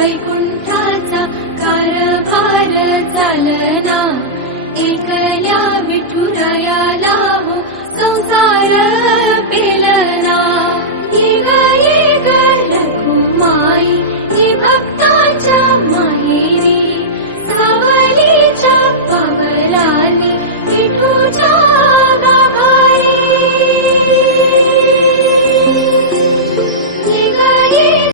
वैकुंठाचा कारभार चालना, एकल्या विठुरायाला हो संसार पेलना। ये ग रघुमाई ही भक्ताच्या माहेरी, सावलीच्या पावलांनी विठूच्या